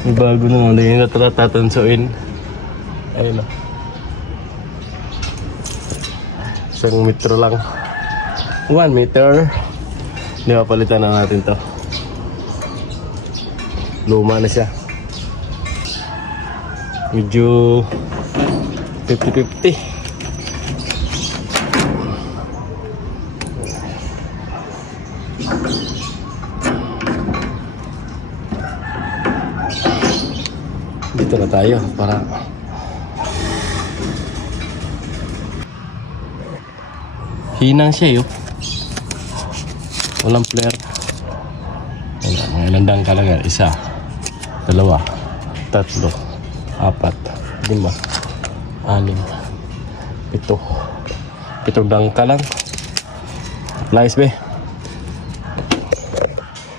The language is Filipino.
May bago na hindi na tatansuin. Ayun o. 1 metro lang. 1 meter. Hindi mapalitan na natin to. Luma na siya. Medyo 50-50. Dito na tayo para hinang siya yun. Walang flare. Wala, mga ilang dangkal lang. 1, 2, 3, 4, 5, 6, 7, 7 dangkal lang. Nice be.